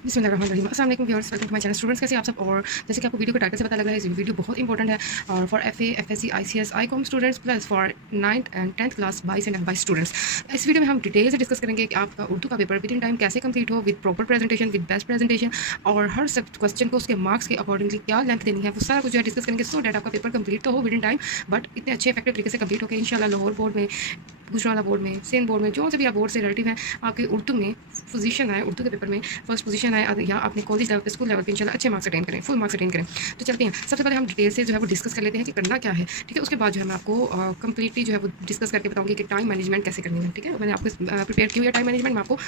बिस्मिल्लाहिर्रहमानिर्रहीम। अस्सलाम वालेकुम viewers, welcome to my channel. Students कैसे आप सब। और जैसे कि आपको वीडियो के टाइटल से पता लग रहा है, ये वीडियो बहुत इंपॉर्टेंट है और for FA, FSc, ICS, Icom students plus for 9th and 10th class बाइस एंड बाइस स्टूडेंट्स। इस वीडियो में हम डिटेल से डिस्कस करेंगे कि आपका उर्दू का पेपर विद इन टाइम कैसे कंप्लीट हो, with proper presentation, with best presentation, और हर सब क्वेश्चन को उसके मार्क्स के अकॉर्डिंगली क्या लेंथ देनी है, वो सारा कुछ जो है डिस्कस करेंगे, सो डैट आपका पेपर कंप्लीट तो हो विद इन टाइम, बट इतने अच्छे इफेक्टिव तरीके से कंप्लीट होकर इंशाल्लाह लाहौर बोर्ड में, गुजरात बोर्ड में, सिंध बोर्ड में, जो से भी आप बोर्ड से रिलेटिव हैं, आपके उर्दू में पोजीशन आए, उर्दू के पेपर में फर्स्ट पोजीशन आए, या अपने कॉलेज लेवल पे, स्कूल लेवल पे इंशाल्लाह अच्छे मार्क्स अटेन करें, फुल मार्क्स अटेन करें। तो चलते हैं, सबसे पहले हम डिटेल से जो है वो डिस्कस कर लेते हैं कि करना क्या है, ठीक है। उसके बाद जो है मैं आपको कंप्लीटली जो है वो डिस्कस करके बताऊंगी कि टाइम मैनेजमेंट कैसे करनी है, ठीक है। मैंने आपको प्रिपेयर की हुई है टाइम मैनेजमेंट, मैं आपको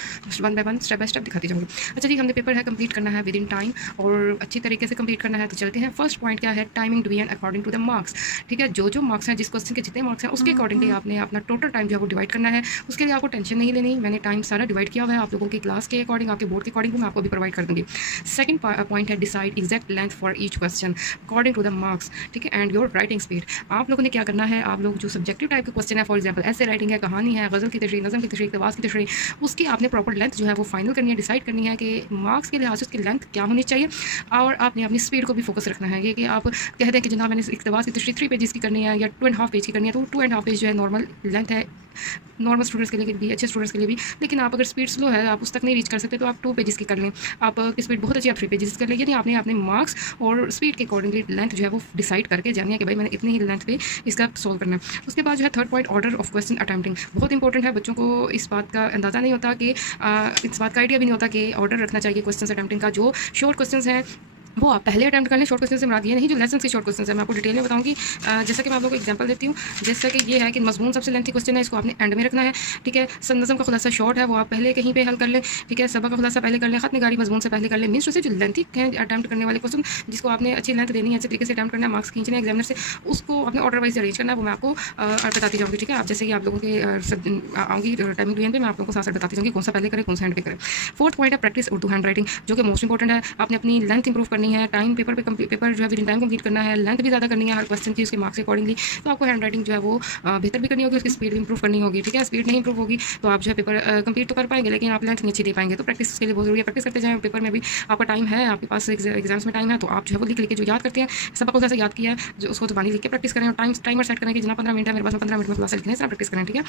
one by one, step by step दिखाती जाऊँगी। अच्छा जी, हमने पेपर है कंप्लीट करना है विद इन टाइम और अच्छी तरीके से कंप्लीट करना है। तो चलते हैं, फर्स्ट पॉइंट क्या है, timing division according to the marks, ठीक है। जो मार्क्स हैं, जिस क्वेश्चन के जितने मार्क्स हैं, उसके अकॉर्डिंगली आपने अपना टोटल टाइम जो है वो डिवाइड करना है। उसके लिए आपको टेंशन नहीं लेनी, मैंने टाइम सारा डिवाइड किया हुआ है आप लोगों की क्लास के अकॉर्डिंग, आपके बोर्ड के अकॉर्डिंग, मैं आपको भी प्रोवाइड कर दूँगी। सेकंड पॉइंट है, decide exact length for each question according to the marks, ठीक है, एंड योर राइटिंग स्पीड। आप लोगों ने क्या करना है, आप लोग जो सब्जेक्टिव टाइप के क्वेश्चन है, फॉर एग्जाम्पल ऐसे राइटिंग है, कहानी है, गज़ल की तशरीह, नज़म की तशरीह, इक़्तिबास की तशरीह, उसकी आपने प्रॉपर लेंथ जो है वो फाइनल करनी है, डिसाइड करनी है कि मार्क्स के लिहाज से उसकी लेंथ क्या होनी चाहिए। और आपने अपनी स्पीड को भी फोकस रखना है। ये कि आप कहते हैं कि जनाब मैंने इक़्तिबास की तशरीह 3 पेजेस की करनी है या 2.5 पेज की करनी है, तो 2.5 पेज जो है नॉर्मल लेंथ है, नॉर्मल स्टूडेंट्स के लिए भी, अच्छे स्टूडेंट्स के लिए भी। लेकिन आप अगर स्पीड स्लो है, आप उस तक नहीं रीच कर सकते, तो आप 2 पेजेस की कर लें। आप स्पीड बहुत अच्छी, आप 3 पेजेस कर लें। यानी आपने अपने मार्क्स और स्पीड के अकॉर्डिंगली लेंथ जो है वो डिसाइड करके जानी है कि भाई मैंने इतनी ही लेंथ पे इसका सोल्व करना है। उसके बाद जो है third point, order of question attempting, बहुत इंपॉर्टेंट है। बच्चों को इस बात का अंदाज़ा नहीं होता कि इस बात का आइडिया भी नहीं होता कि ऑर्डर रखना चाहिए क्वेश्चन अटेम्प्टिंग का। जो शॉर्ट क्वेश्चन हैं वो आप पहले अटैम्प्ट कर लें। शॉर्ट क्वेश्चन से मुराद ये नहीं जो लेसन के शॉर्ट क्वेश्चन है, मैं आपको डिटेल में बताऊंगी। जैसा कि मैं आप लोगों को एग्जांपल देती हूँ, जैसा कि ये है कि मजमून सबसे लेंथी क्वेश्चन है, इसको आपने एंड में रखना है, ठीक है। नज़म का खुलासा शॉर्ट है, वो आप पहले कहीं पे हल कर लें, ठीक है। सबक का खुलासा पहले कर लें, खत निगारी मजमून से पहले कर लें। मीन्स जो लेंथी है अटैम्प्ट करने वाले क्वेश्चन, जिसको आपने अच्छी लेंथ देनी है, अच्छे तरीके से अटैम्प्ट करना है, मार्क्स खींचने एग्जामिनर से, उसको आपने ऑर्डर वाइज अरेंज करना है, वो मैं आपको बताती जाऊँगी, ठीक है। आप जैसे कि आप लोगों के आऊँगी टाइमिंग डिवीजन पे, मैं आप लोगों को साथ साथ बताती जाऊँगी कौन सा पहले करें, कौन सा एंड पे करें। फोर्थ पॉइंट है, प्रैक्टिस उर्दू हैंड राइटिंग, जो कि मोस्ट इंपॉर्टेंट है। आपने अपनी लेंथ इंप्रूव करनी है, टाइम पेपर पेपर जो है विद इन टाइम कंप्लीट करना है, लेंथ भी ज़्यादा करनी है हर क्वेश्चन की उसके मार्क्स के अकॉर्डिंगली। तो आपको हैंड राइटिंग जो है वो बेहतर भी करनी होगी, उसकी स्पीड भी इंप्रूव करनी होगी, ठीक है। स्पीड नहीं इंप्रूव होगी तो आप जो है पेपर कंप्लीट तो कर पाएंगे, लेकिन आप लेंथ नहीं अच्छी दे पाएंगे। तो प्रैक्टिस के लिए बहुत जरूरी है, प्रैक्टिस करते जाएँ। पेपर में भी आपका टाइम है, आपके पास एग्जाम्स में टाइम है, तो आप जो है वो लिख के जो याद करते हैं, सबक को जैसे याद किया है, जो उसको ज़बानी लिख के प्रैक्टिस करें। और टाइमर सेट करें कि जितना 15 मिनट है मेरे पास, 15 मिनट में खुलासा लिखना है, इस तरह प्रैक्टिस करें, ठीक है।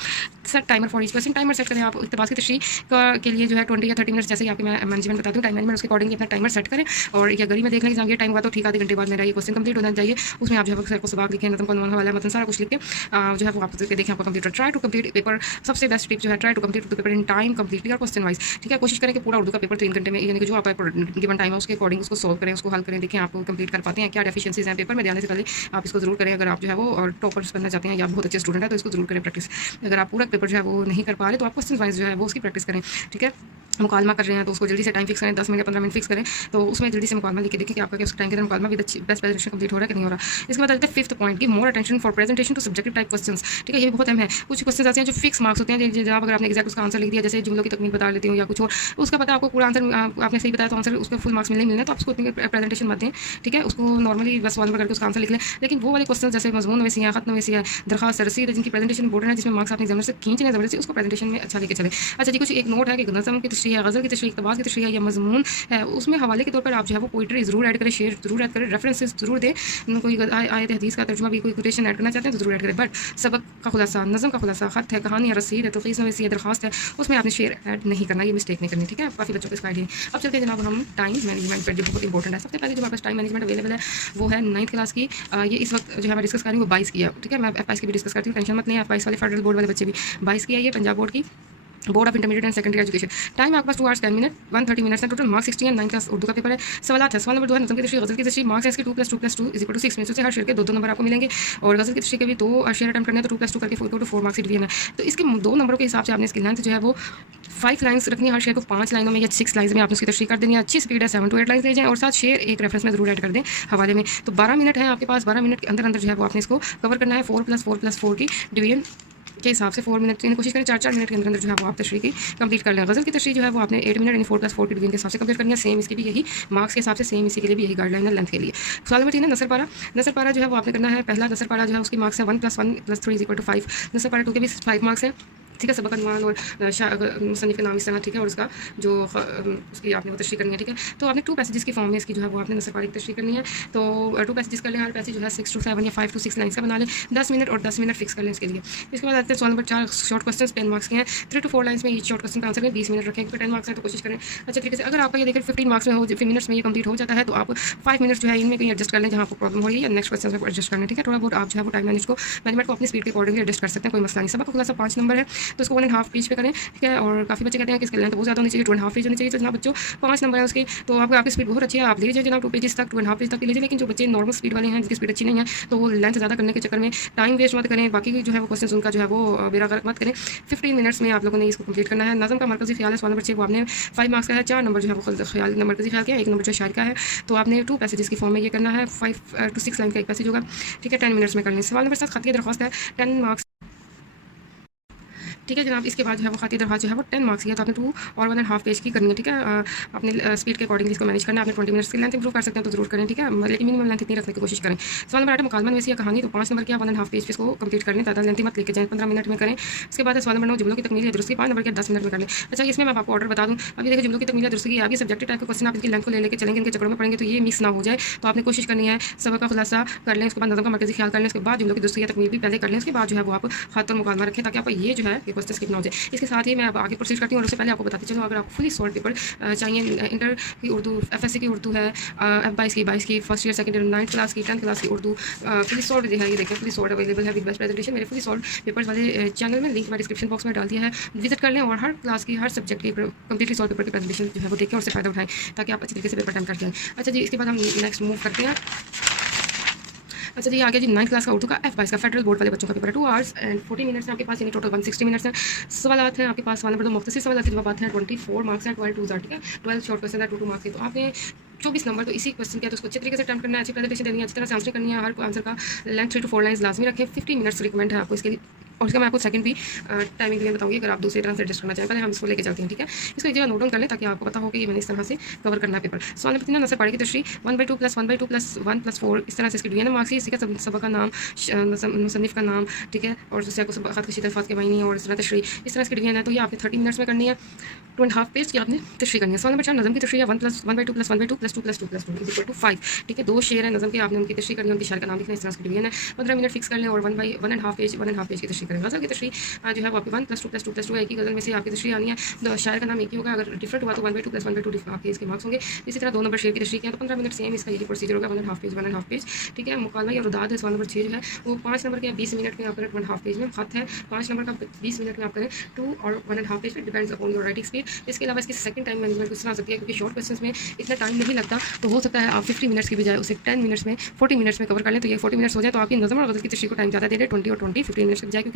Set timer for each question, timer set करें। आप इक़्तिबास की तशरीह के लिए जो है 20 या 30 मिनट, जैसे कि आपकी मैं मैनेजमेंट बता दूँ टाइम मैनेजमेंट, उसके अकॉर्डिंग अपना टाइमर सेट करें। और या घड़ी में देख लें कि ये टाइम हुआ तो ठीक, आधे घंटे बाद मेरा ये क्वेश्चन कंप्लीट होना चाहिए। उसमें आप जो है को सवाल लिखें, नज़म कौन वाला मतलब सारा कुछ लिख के जो है वो आप देखें आपको complete. Try to complete paper, सबसे बेस्ट टिप जो है, try to complete paper in time completely और क्वेश्चन वाइज, ठीक है। कोशिश करें कि पूरा उर्दू का पेपर 3 घंटे में, यानी कि जो आपका गिवन टाइम है उसके अकॉर्डिंग उसको सोल्व करें, उसको हल करें, देखें आप कंप्लीट कर पाते हैं, क्या डेफिशिएंसीज हैं पेपर में। जाने से पहले आप इसको जरूर करें। अगर आप जो है वो और टॉपर्स बनना चाहते हैं या बहुत अच्छे स्टूडेंट है तो इसको जरूर करें प्रैक्टिस। अगर आप पूरा पेपर जो है वो नहीं कर पा रहे तो आप क्वेश्चन वाइज जो है वो उसकी प्रैक्टिस करें, ठीक है। मुकालमा कर रहे हैं तो उसको जल्दी से टाइम फिक्स करें, 10 मिनट या 15 मिनट फिक्स करें, तो उसमें जल्दी से मुकालमा लिख के देखें कि आपका उस टाइम के अंदर मुकालमा भी अच्छी बेस्ट प्रेजेंटेशन कंप्लीट हो रहा है कि नहीं हो रहा। इसके बाद आते हैं फिफ्थ पॉइंट की, more attention for presentation to subjective type questions, ठीक है। ये भी बहुत अहम है। कुछ क्वेश्चन ऐसे हैं जो फिक्स मार्क्स होते हैं, जनाब अगर आपने एक्जैक्ट उसका आंसर लिख दिया, जैसे जुमलों की तकमील बता लेती हूँ या कुछ और, उसका पता आपको पूरा आंसर आपने सही बताया तो आंसर उसका फुल मार्क्स मिलने मिलना, तो आप उसको इतनी प्रेजेंटेशन मत दें, ठीक है। उसको नॉर्मली बस सवाल करके उसका आंसर लिख लें। लेकिन वो वाले क्वेश्चन जैसे मजमून नवीसी है, खत नवीसी है, दरखास्त रसीद, जिनकी प्रेजेंटेशन इंपॉर्टेंट है, जिसमें मार्क्स आपने एग्जामिनर से खींचने ज़बरदस्ती, उसको प्रेजेंटेशन में अच्छा लेके चले। अच्छा जी, कुछ एक नोट है कि नज़म की तशरीह, गज़ल की तशरीह, इक़्तिबास की तशरीह या मजमून है, उसमें हवाले के तौर पर आप जो है वो पोइट्री जरूर ऐड करें, शेर जरूर ऐड करें, रेफरेंसेस जरूर दें। कोई आयत हदीस का तर्जुमा भी, कोई कोटेशन ऐड करना चाहते हैं तो जरूर ऐड करें। बट सबक का खुलासा, नज़म का खुलासा, खत है, कहानी है, रसीद है, तलखीस नवीसी है, दरखास्त है, उसमें आपने शेर ऐड नहीं करना, ये मिस्टेक नहीं करनी, ठीक है। काफ़ी बच्चों को इसका आइडिया। अब चलते हैं जनाब हम टाइम मैनेजमेंट पर, जो बहुत इंपॉर्टेंट है। सबसे पहले जो हमारे पास टाइम मैनेजमेंट अवेलेबल है वो है 9th क्लास की। ये इस वक्त जो है मैं डिस्कस कर रही हूँ वो 22 की है, ठीक है। मैं F22 की भी डिस्कस करती हूँ, टेंशन मत नहीं। F22 वाले फेडरल बोर्ड वाले बच्चे भी 22 की है, ये पंजाब बोर्ड की, board of intermediate and secondary education. Time आपके पास 2 hours 10 मिनट, 130 मिनट्स है टोटल। मार्क्स 60 है, 9th क्लास उर्दू का पेपर है। सवाल है, सवाल नंबर 2 है नज़म की तशरीह, गज़ल की तशरीह, मार्क्स है इसके 2 + 2 + 2 = 6 मिनट्स से हर शेर के 2 नंबर आपको मिलेंगे। और गज़ल की तशरीह के भी 2 शेर अटैम्प्ट करने हैं तो 2 + 2 करके 4 मार्क्स की डिवीजन है। तो इसके 2 नंबरों के हिसाब से आपने इसकी लेंथ जो है वो 5 लाइन्स रखनी है, हर शेर को 5 लाइनों में या 6 लाइन्स में आपने उसकी तशरीह कर देनी है। अच्छी स्पीड है, 7 to 8 लाइन्स ले जाएं और साथ शेर एक रेफरेंस में जरूर ऐड कर दें हवाले में। तो 12 मिनट है आपके पास, 12 मिनट के अंदर अंदर जो है वो आपने इसको कवर करना है। 4 + 4 + 4 की डिवीजन के हिसाब से 4 मिनट, कोशिश करें 4-4 मिनट के अंदर अंदर जो है वो आप तशरीह की कंप्लीट कर लें। गज़ल की तशरीह जो है वो आपने 8 मिनट यानी 4 + 4 की डिवीजन के हिसाब से कंप्लीट करनी है। सेम इसकी भी यही मार्क्स के हिसाब से, सेम इसी के लिए भी यही गाइडलाइन है लेंथ के लिए। सवाल नंबर 3 है नसर पारा। नसर पारा जो है वो आपने करना है, पहला नसर पारा जो है उसकी मार्क्स है 1 + 1 + 3 = 5। नसर पारा 2 के भी 5 मार्क्स है। ठीक है, सबक अनवान और मुसन्निफ़ का नाम इस तरह, ठीक है, और उसका जो उसकी आपने वो तशरीह करनी है, ठीक है। तो आपने 2 पैसेजेस की फॉर्म में इसकी जो है वो आपने नसर पारी की तशरीह करनी है। तो 2 पैसेजेस कर लें, हर पैसेज जो है 6 to 7 या 5 to 6 लाइन्स का बना लें, 10 मिनट और 10 मिनट फिक्स कर लें इसके लिए। इसके बाद आते हैं सवाल नंबर 4, शॉर्ट क्वेश्चन 10 मार्क्स के हैं, 3 to 4 लाइन्स में ये शॉर्ट क्वेश्चन का आंसर करें, 20 मिनट रखें, क्योंकि 10 मार्क्स है तो कोशिश करें अच्छे तरीके से। अगर आपका ये देखिए 15 मार्क्स में हो, 15 मिनट्स में ये कंप्लीट हो जाता है, तो आप 5 मिनट्स जो है इनमें कहीं एडजस्ट कर लें जहाँ आपको प्रॉब्लम हो रही है, या नेक्स्ट क्वेश्चन में एडजस्ट करना है, ठीक है। थोड़ा बहुत आप जो है वो टाइम मैनेजमेंट को अपनी स्पीड के अकॉर्डिंगली एडजस्ट कर सकते हैं, कोई मसला नहीं। सबक खुलासा 5 नंबर है, तो इसको 1.5 पेज पे करें, ठीक है। और काफ़ी बच्चे कहते हैं कि इसकी लेंथ बहुत ज़्यादा होनी चाहिए, 2.5 पेज होनी चाहिए। तो जनाब बच्चों 5 नंबर है उसकी, तो आपकी स्पीड बहुत अच्छी है, आप ले लीजिए जनाब 2 पेजेस तक, 2.5 पेज तक ले लीजिए। लेकिन जो बच्चे नॉर्मल स्पीड वाले हैं, जिसकी स्पीड अच्छी नहीं है, तो वो लेंथ ज़्यादा करने के चक्कर में टाइम वेस्ट मत करें, बाकी जो है वो क्वेश्चन उनका जो है वो बेरा गर्क मत करें। 15 मिनट्स में आप लोगों ने इसको कंप्लीट करना है। नज़म का मरकज़ी ख्याल है, सवाल नंबर 6 वो आपने 5 मार्क्स का है, 4 नंबर जो है वो ख्याल मरकज़ी ख्याल का है, 1 नंबर जो शायर का है। तो आपने 2 पैसेजेस की फॉर्म में ये करना है, 5 to 6 लाइन का एक पैसेज होगा, ठीक है, 10 मिनट्स में कर लें। सवाल नंबर 7 खतिया दरख्वास्त है, 10 मार्क्स, ठीक है जनाब। इसके बाद जो है वो खाती दरख्वास्त जो है वो 10 मार्क्स की है, तो आपने 2 और 1.5 पेज की करनी है, ठीक है। अपने स्पीड के अकॉर्डिंग इसको मैनेज करना है। आपने 20 मिनट्स की लेंथ इंप्रूव कर सकते हैं तो जरूर करें, ठीक है, लेकिन मिनिमम लेंथ इतनी रखने की कोशिश करें। सवाल नंबर 8 मुकालमा में या कहानी, तो 5 नंबर की 1.5 पेज पे इसको कंप्लीट कर लें, ज़्यादा लेंथी मत लेके जाएँ, 15 मिनट में करें। उसके बाद सवाल नंबर 9 जुमलों की तकमील है दुरुस्ती, 5 नंबर के 10 मिनट में कर लें। अच्छा, इसमें मैं आपको ऑर्डर बता दूँ, अभी देखिए जुमलों की तकमील है दुरुस्ती की आगे सब्जेक्टिव टाइप का क्वेश्चन, आप इसकी लेंथ को लेके चलेंगे, इनके चक्करों में पड़ेंगे तो ये मिक्स ना हो जाए। तो आपने कोशिश करनी है सबक का खुलासा कर लें, उसके बाद नज़म का मरकज़ी ख्याल कर लें, उसके बाद जुमलों की दुरुस्ती या तकमील भी पहले कर लें, उसके बाद जो है वो आप हाथ और मुकालमा रखें, ताकि आपका ये जो है ये क्वेश्चन स्किप ना हो जाए। इसके साथ ही मैं अब आगे प्रोसीड करती हूँ, और उससे पहले आपको बताती चलूँ, अगर आपको फुली सॉल्व पेपर चाहिए, इंटर की उर्दू, FSC की उर्दू है, F22 की first year second year 9th class की 10th क्लास की उर्दू फुली सॉल्व है, ये देखें फुली सॉल्व अवेलेबल है विद बेस्ट प्रेजेंटेशन। मेरे फुली सॉल्व पेपर्स वाले चैनल में लिंक मैं डिस्क्रिप्शन बॉक्स में डाल दिया है, विजिट कर लें और हर क्लास की हर सब्जेक्ट की कंप्लीटली सॉल्व पेपर की प्रेजेंटेशन जो है वो देखें और उससे फ़ायदा उठाएं, ताकि आप अच्छी तरीके से पेपर टाइम कर जाएँ। अच्छा जी, इसके बाद हम नेक्स्ट मूव करते हैं। अच्छा जी, आगे जी 9th क्लास का उर्दू का F22 का फेडरल बोर्ड वाले बच्चों का पेपर है, 2 hours and 40 मिनट्स है आपके पास, यानी टोटल 160 मिनट्स हैं। सवालात हैं आपके पास, सवाल नंबर 2 मुख्तसर सवालात के जवाब हैं, 24 मार्क्स हैं, 12 2 ठीक है, 12 शॉर्ट क्वेश्चन है, 2 मार्क्स के। तो आपने 24 नंबर तो इसी क्वेश्चन के, तो उसको अच्छे तरीके से अटेम्प्ट करना है, अच्छी प्रेजेंटेशन देनी है, अच्छी तरह से आंसर करनी है, हर आंसर का लेंथ 3 to 4 लाइन्स लाजमी रखें, 15 मिनट्स रिकमेंड है आपको इसके लिए। और उसका मैं आपको सेकंड भी टाइमिंग के लिए बताऊंगी, अगर आप दूसरी तरह से एडजस्ट करना चाहें। पहले हम इसको लेके चलते हैं, ठीक है। इसको एक जगह नोट डाउन कर लें ताकि आपको पता हो कि ये मैंने इस तरह से कवर करना है पेपर। सवाल नंबर 3 नसर पारी की तशरीह 1/2 + 1/2 + 1 + 4 इस तरह से इसकी डिवीजन मार्क्स है, इसी का सबक का नाम, मुसन्निफ़ का नाम, ठीक है, और दूसरे को सबक़ात की अल्फाज़ के बानी और इस तरह तशरीह, इस तरह इसकी डिवीजन है। तो ये आपने 30 मिनट्स में करनी है, 2.5 पेज की आपने तशरीह करनी है। सवाल नंबर 4 नज़म की तशरीह है 1/2 + 1/2 + 2 + 2 + 2 + 2 = 5, ठीक है। 2 शेर है नज़म के, आपने उनकी तशरीह करनी है, उनकी शायर का नाम लिखना है, इस तरह इसकी डिवीजन है। 15 मिनट फिक्स कर लें और 1/1.5 पेज की तशरीह करें। गज़ल की तशरीह जो है वो आपकी 1 + 2 + 2 + 2 एक ही गज़ल में से आपकी तशरीह आनी है, शायर का नाम एक ही होगा, अगर डिफरेंट हुआ तो 1/2 + 1/2 आपके इसके मार्क्स होंगे। इसी तरह 2 नंबर शेर की तशरीह किया तो 15 मिनट सेम इसका यही प्रोसीजर होगा, 1.5 पेज, ठीक है। मुकालमा या रुदाद है, सवाल नंबर 6 जो है वो 5 नंबर के 20 मिनट में आप करें, 1.5 पेज में। खत है 5 नंबर का 20 मिनट में आप करें, 2 और 1.5 पेज पे, depends upon your writing speed. इसके अलावा इसकी सेकंड टाइम मैनेजमेंट किस तरह हो सकती है, क्योंकि शॉर्ट क्वेश्चंस में इतना टाइम नहीं लगता, तो हो सकता है आप 50 मिनट्स की बजाय उसे 10 मिनट्स में 40 मिनट्स में कवर कर लें, तो ये 40 मिनट्स हो जाए तो आपकी नज़म और गज़ल की तशरीह को टाइम ज़्यादा दे दे, 20 और 20 15 मिनट्स की बजाय, क्योंकि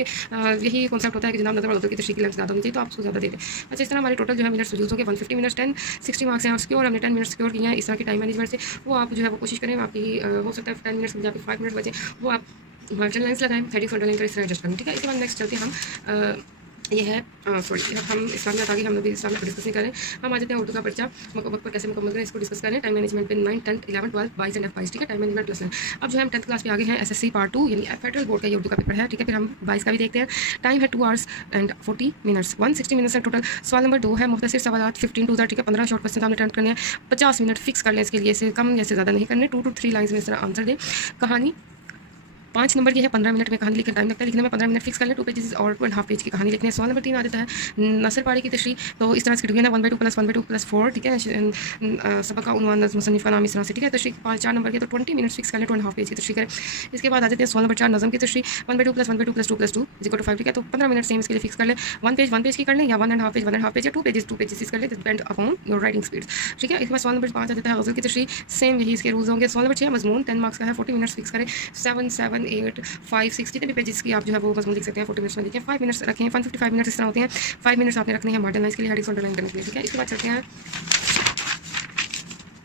यही कॉन्सेप्ट होता है कि जनाब नज़म और गज़ल की तशरीह की लेंथ ज़्यादा होनी चाहिए तो आप उसको ज़्यादा दे दें। अच्छा, इस तरह हमारे टोटल जो है मिनट्स यूज़ हो गए 150 मिनट्स, 10 60 मार्क्स हैं, और सिक्योर हमने 10 मिनट्स सिक्योर किए हैं इस तरह की टाइम मैनेजमेंट से। वो आप जो है वो कोशिश करें, आपकी हो सकता है 10 मिनट्स में जाकर 5 मिनट बचे, वो आप मार्जिन लाइन्स लगाएं, हेडिंग फ्रंट लाइन इस तरह एडजस्ट करें, ठीक है। इसके बाद नेक्स्ट चलते हैं हम ये है सॉरी, हम इस्लामियात आगे हम लोग इस्लामियात को डिस्कस नहीं करें, हम आ जाते हैं उर्दू का पर्चा वक्त पर कैसे मुकम्मल करें, इसको डिस्कस करें। टाइम मैनेजमेंट पे 9, 10, 11, 12, 22 एंड F22, ठीक है, टाइम मैनेजमेंट प्लस 9। अब जो है हम 10th क्लास पे आगे हैं, SSC पार्ट 2 यानी फेडरल बोर्ड का ये उर्दू का पेपर है, ठीक है। फिर हम 22 का भी देखते हैं। टाइम है 2 hours and 40 minutes, 160 मिनट्स है टोटल। सवाल नंबर 2 है मुख्तसर सवाल 15 to 30, ठीक है, 15 शॉर्ट क्वेश्चन हमने अटेम्प्ट करने हैं, 50 मिनट फिक्स कर लें इसके लिए, इससे कम या से ज़्यादा नहीं करने, 2 to 3 लाइन्स में इस तरह आंसर दें। कहानी 5 नंबर की है, 15 मिनट में कहानी लिखने टाइम लगता है, लिखने में 15 मिनट फिक्स कर लें, 2 पेजेस और 2.5 पेज की कहानी लिखने हैं। सवाल नंबर 3 आ जाता है नसर पारी की तशरीह, तो इस तरह से डिवीजन है 1/2 + 1/2 + 4, ठीक है। सबक का उन्वान मुसन्निफ़ का नाम इस तरह से, ठीक है। तशरीह 4 नंबर की तो 20 मिनट फिक्स कर लें, 2.5 पेज की तशरीह करें। इसके बाद आ जाते हैं सवाल नंबर 4 नज़म की तशरीह 1/2 + 1/2 + 2 + 2 = 5, ठीक है। तो 15 मिनट सेम इसके लिए फिक्स कर लें, 1 पेज की कर लें, या 1.5 पेज या 2 पेजेस कर लें, depend upon your writing speed, ठीक है। इसके बाद सवाल नंबर 5 आ जाता है गज़ल की तशरीह, सेम यही इसके रूल्स होंगे। सवाल नंबर 6 मज़मून 10 मार्क्स का है, 40 मिनट्स फिक्स करें, 7, 7, 8, 5, 6 जितने भी पेजेस की आप जो है वो मज़मून लिख सकते हैं, 40 मिनट्स में लिखें। 5 मिनट्स रखें, 155 मिनट्स इस तरह होते हैं, 5 मिनट्स आपने रखने हैं मार्जिन लाइन्स के लिए, हेडिंग्स अंडरलाइन करने के लिए, ठीक है। इसके बाद चलते हैं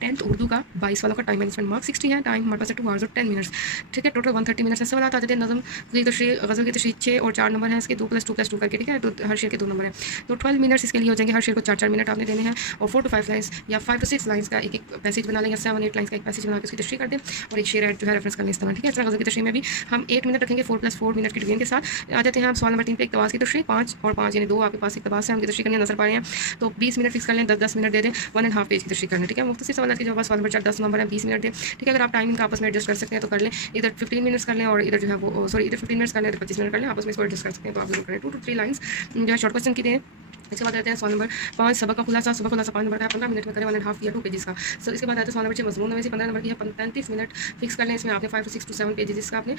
10th उर्दू का 22 वालों का टाइम मैनेजमेंट मार्क्स 60 है, टाइम हमारे पास है 2 hours और 10 मिनट्स, ठीक है, टोटल 130 मिनट्स है। सवाल आ जाते हैं नज़म की तशरीह, गज़ल की तशरीह 6 और 4 नंबर है इसके, 2+2+2 करके, ठीक है, तो हर शेर के 2 नंबर है, तो 12 मिनट्स इसके लिए हो जाएंगे। हर शेर को 4-4 मिनट आपने देने हैं और 4 to 5 लाइन्स या 5 to 6 लाइन्स का एक पैसेज बना लें या 7-8 लाइन्स का एक पैसेज बना के उसकी तशरीह कर दें और एक शेर जो है रेफरेंस कर लें इस तरह, ठीक है। इस तरह गज़ल की तशरीह में भी हम 8 मिनट रखेंगे 4+4 मिनट की डिवीजन के साथ। आ जाते हैं हम सवाल नंबर 3 पे, इक़्तिबास की तशरीह 5 और 5 यानी 2 आपके पास इक़्तिबास है, उनकी तशरीह करनी नजर पा रहे हैं, तो 20 मिनट फिक्स कर लें, 10-10 मिनट दे दें, 1.5 पेज की तशरीह करनी, ठीक है। मुख्तसर सवाल के जवाब सवाल नंबर 4 10 नंबर है, 20 मिनट दें, ठीक है। अगर आप टाइमिंग का आपस में एडजस्ट कर सकते हैं तो कर लें, इधर 15 मिनट्स कर लें और इधर जो है वो इधर 15 मिनट्स कर लें, इधर 25 मिनट कर लें, आपस में इसको एडजस्ट कर सकते हैं, तो आप जरूर करें। 2 to 3 लाइन्स जो है शॉर्ट क्वेश्चन की दें। इसके बाद आते हैं सवाल नंबर 5 सबक का खुलासा, 5 नंबर का है, 15 मिनट में करें, 1.5 या 2 पेजेस का। सो इसके बाद आते हैं सवाल नंबर 6 मजमून नवीसी, 15 नंबर की है, 35 मिनट फिक्स कर लें, इसमें आपने 5 to 6 to 7 पेजेस इसका आपने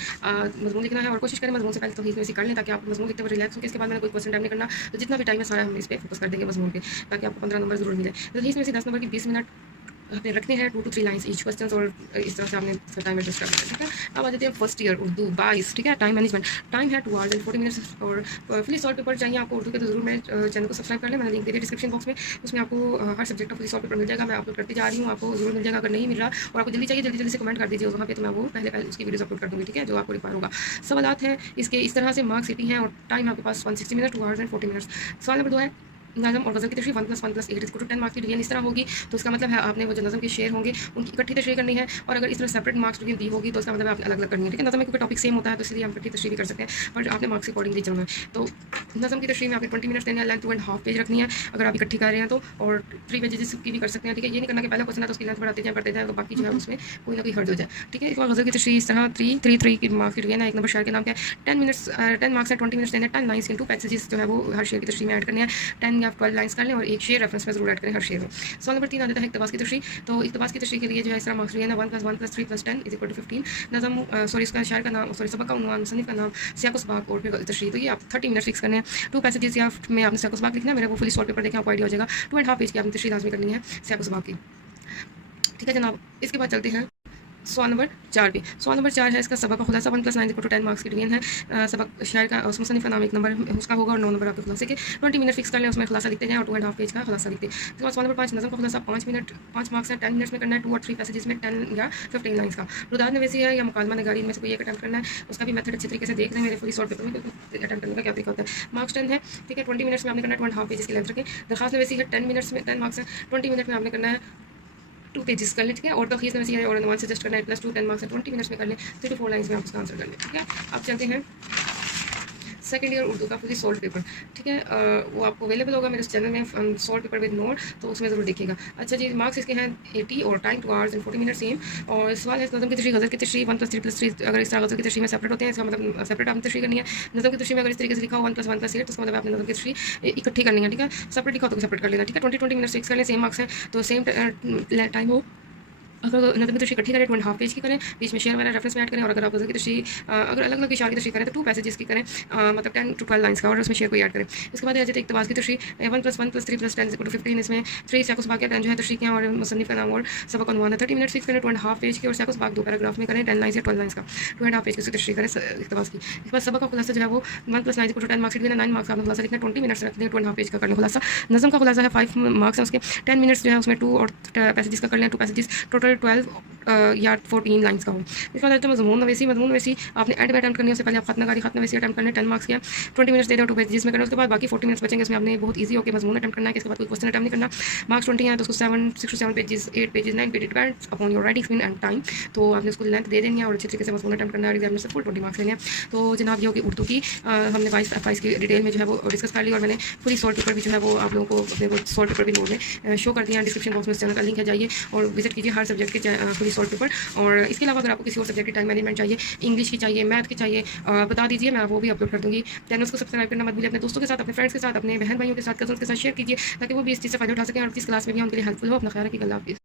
मजमून लिखना है और कोशिश करें मजमून से पहले तौहीद नवीसी कर लें ताकि आप मजमून लिखते हुए रिलैक्स हो। इसके बाद मैंने कोई क्वेश्चन टाइम नहीं करना, तो जितना भी टाइम है सारा हम इस पर फोकस कर देंगे मजमून पे, ताकि आपको 15 नंबर जरूर मिले। तो तौहीद नवीसी 10 नंबर की 20 मिनट आपने रखने हैं, 2 to 3 लाइन्स ईच क्वेश्चन और इस तरह से आपने इसका टाइम एडजस्ट कर दिया, ठीक है। अब आ जाते हैं फर्स्ट ईयर उर्दू 22, ठीक है। टाइम मैनेजमेंट, टाइम है 2 hours and 40 मिनट्स और फुली सॉल्व पेपर चाहिए आपको उर्दू के तो जरूर मेरे चैनल को सब्सक्राइब कर लें, मैंने लिंक दे दिया डिस्क्रिप्शन बॉक्स में, उसमें आपको हर सब्जेक्ट का फुली सॉल्व पेपर मिल जाएगा। मैं अपलोड करती जा रही हूँ, आपको जरूर मिल जाएगा। अगर नहीं मिल रहा और आपको जल्दी चाहिए जल्दी से कमेंट कर दीजिए वहाँ पे, तो मैं वो पहले उसकी वीडियोस अपलोड कर दूँगी, ठीक है, जो आपको रिक्वायर होगा। सवालात हैं इसके इस तरह से, मार्क्स 80 हैं और टाइम आपके पास 160 मिनट, 2 hours and 40 मिनट्स। सवाल नंबर 2 है नज़म और गज़ल की तशरीह 1+1+8 इसको 10 मार्क्स की डिवीजन इस तरह होगी, तो इसका मतलब है आपने वो जो नज़म के शेर होंगे उनकी इकट्ठी तशरीह करनी है, और अगर इस तरह सेपरेट मार्क्स डिवीजन दी होगी तो इसका मतलब आपने अलग अलग करनी है, ठीक है। नज़म में क्योंकि टॉपिक सेम होता है तो इसलिए हम इकट्ठी तशरीह भी कर सकते हैं, पर आपने मार्क्स के अकॉर्डिंगली चलना है। तो नज़म की तशरीह में आपने 20 मिनट्स देने हैं, लेंथ 2.5 पेज रखनी है अगर आप इकट्ठी कर रहे हैं तो, और 3 पेजेस की भी कर सकते हैं, ठीक है। ये नहीं करना कि पहला क्वेश्चन है तो उसकी लेंथ बढ़ाते जाए तो बाकी जो है उसमें कोई ना कोई हर्ज हो जाए, ठीक है। इसको गज़ल की तशरीह इस तरह 3 की मार्क्स की डिवीजन है। एक नंबर शेर के नाम क्या है, 10 मिनट्स 10 मार्क्स है, 20 मिनट्स देने, 10 लाइन्स इंटू पैसेजेस जो है वो हर शेर की तशरीह में ऐड करने हैं, 10 या 12 लाइन्स कर लें और एक शेर रेफरेंस में जरूर ऐड करें हर शेर में। सवाल नंबर 3 आ जाता है इक़्तिबास की तशरीह, तो इक़्तिबास की तशरीह के लिए जो है इस तरह मार्क्स लिए ना 1+1+3+10 = 15। नज़म इसका शायर का नाम सबक का उन्वान, मुसन्निफ़ का नाम, सियाक़ व सबाक़ और फिर तशरीह, तो ये आप 30 मिनट फिक्स करने हैं। 2 पैसेजेस या में आपने सियाक़ व सबाक़ लिखना है, मेरा वो फुली सॉल्व पेपर देखें आपको आइडिया हो जाएगा। 2.5 पेज की आपने तशरीह लाज़मी करनी है सियाक़ व सबाक़ की, ठीक है जनाब। इसके बाद चलते हैं सवाल नंबर 4 पे। सवाल नंबर 4 है इसका सबक का खुलासा, 1+9 = 10 मार्क्स की डिवीजन है। सबक शायर का मुसन्निफ़ का नाम 1 नंबर उसका होगा और 9 नंबर आपके खुलासे के। 20 मिनट फिक्स कर लें, उसमें खुलासा लिखते जाएं और 2.5 पेज का खुलासा लिखते हैं। इसके बाद सवाल नंबर 5 नज़म का खुलासा 5 मिनट 5 मार्क्स है, 10 मिनट्स में करना है, 2 और 3 पैसेजेस में 10 या 15 लाइन्स का। रुदात नवीसी है या मुकालमा नगारी में से कोई एक अटैम्प्ट करना है, उसका भी मेथड अच्छे तरीके से देख रहे हैं मेरे फुली सॉल्व पेपर में अटैम्प्ट करने का क्या तरीका होता है। मार्क्स 10 है, ठीक है। 20 मिनट्स में आपने करना है, 2.5 पेजेस की लेंथ रखें। दरखास्त नवीसी है 10 मिनट्स में 10 मार्क्स है, 20 मिनट में आपने करना है 2 पेजेस कर लें, ठीक है। और तौहीद नवीसी है और अनुमान सजेस्ट करना है +2 10 मार्क्स है, 20 मिनट्स में कर लें, 3 to 4 लाइन्स में आप उसका आंसर कर लें, ठीक है। अब चलते हैं सेकंड ईयर उर्दू का फुली सॉल्व पेपर, ठीक है। वो आपको अवेलेबल होगा मेरे चैनल में, सॉल्व पेपर विद नोट, तो उसमें ज़रूर देखिएगा। अच्छा जी, मार्क्स इसके हैं 80 और time 2 hours and 40 minute same. और सवाल है नज़म की तशरीह, गज़ल की तशरीह 1+3+3 अगर इस तरह गज़ल की तशरीह में सेपरेट होते हैं, इसका मतलब सेपरेट आपने तशरीह करनी है। नज़म की तशरीह में अगर इस तरीके से लिखा हो 1+1+8 तो उसका मतलब आपने नज़म की तशरीह इकट्ठी करनी है, ठीक है। सेपरेट लिखा हो तो सेपरेट कर लेना, ठीक है। 20 मिनट फिक्स कर लें, सेम मार्क्स है तो सेम टाइम हो। अगर नज़म की तशरीह इकट्ठी करें 2.5 पेज की करें, बीच में शेयर वाला रेफरेंस में ऐड करें, और अगर आप गज़ल की तशरीह अगर अलग अलग इशारे की तशरीह करें तो 2 पैसेजेस की करें, मतलब 10 to 12 लाइन्स का, और उसमें शेयर को ऐड करें। इसके बाद आ जाते हैं इक़्तिबास की तशरीह 1+1+3+10 = 15। इसमें 3 सियाक़ व सबाक़ के 10 जो है तशरीह के हैं और मुसन्निफ़ का नाम और सबक उन्वान है। 30 मिनट फिक्स करें, 2.5 पेज की, और सियाक़ व सबाक़ 2 पैराग्राफ में करें, 10 लाइन्स या 12 लाइन्स का, 2.5 पेज की उसकी तशरीह करें इक़्तिबास की। इसके बाद सबक का खुलासा जो है वो 1+9 = 10 मार्क्स की डिवीजन, 9 मार्क्स आपने खुलासा लिखना है, 20 मिनट्स रखते हैं, 2.5 पेज का कर लें खुलासा। नज़म का खुलासा है 5 मार्क्स है उसके, 10 मिनट्स जो है उसमें 2 और पैसेजेस का कर लें, 2 पैसेजेस, टोटल 12 या 14 लाइन्स का हो। इसके बाद मजमून नवीसी आपने एंड में अटैम्प्ट करनी है, उससे पहले आप खत नवीसी अटैम्प्ट करना है, 10 मार्क्स किया, 20 मिनट्स दे दो 2 पेजेस में करना। उसके बाद बाकी 40 मिनट्स बचेंगे, उसमें आपने बहुत ईजी होकर मजमून अटैम्प्ट करना है, इसके बाद कोई क्वेश्चन अटैम्प्ट नहीं करना। मार्क्स 20 है तो उसको 6 to 7 pages, 8 pages, 9 page, depends upon your writing speed and time, तो आपने उसको लेंथ दे देनी है और अच्छे तरीके से मजमून अटैम्प्ट करना है, एग्जाम में से फुल 20 मार्क्स लेने हैं। तो जनाब ये होगी उर्दू की, हमने 22 की डिटेल में जो है वो डिस्कस कर ली, और मैंने फुली सॉल्व पेपर भी जो है वो आप लोगों को अपने वो सॉल्व पेपर भी नोट में शो कर दिया। डिस्क्रिप्शन बॉक्स में चैनल का लिंक है, जाइए और विजिट कीजिए हर सब्जेक्ट के फुली सॉल्व पेपर। और इसके अलावा अगर आपको किसी और सब्जेक्ट की टाइम मैनेजमेंट चाहिए, इंग्लिश की चाहिए, मैथ की चाहिए, बता दीजिए, मैं वो भी अपलोड कर दूँगी। चैनल को सब्सक्राइब करना मत भूलिए, अपने दोस्तों के साथ, अपने फ्रेंड्स के साथ, अपने बहन भाइयों के साथ, कज़न्स के साथ शेयर कीजिए ताकि वो भी इस चीज़ से फ़ायदा उठा सकें और किस क्लास में भी उनके लिए हेल्पफुल हो। अपना ख्याल रखिए, अल्लाह हाफ़िज़।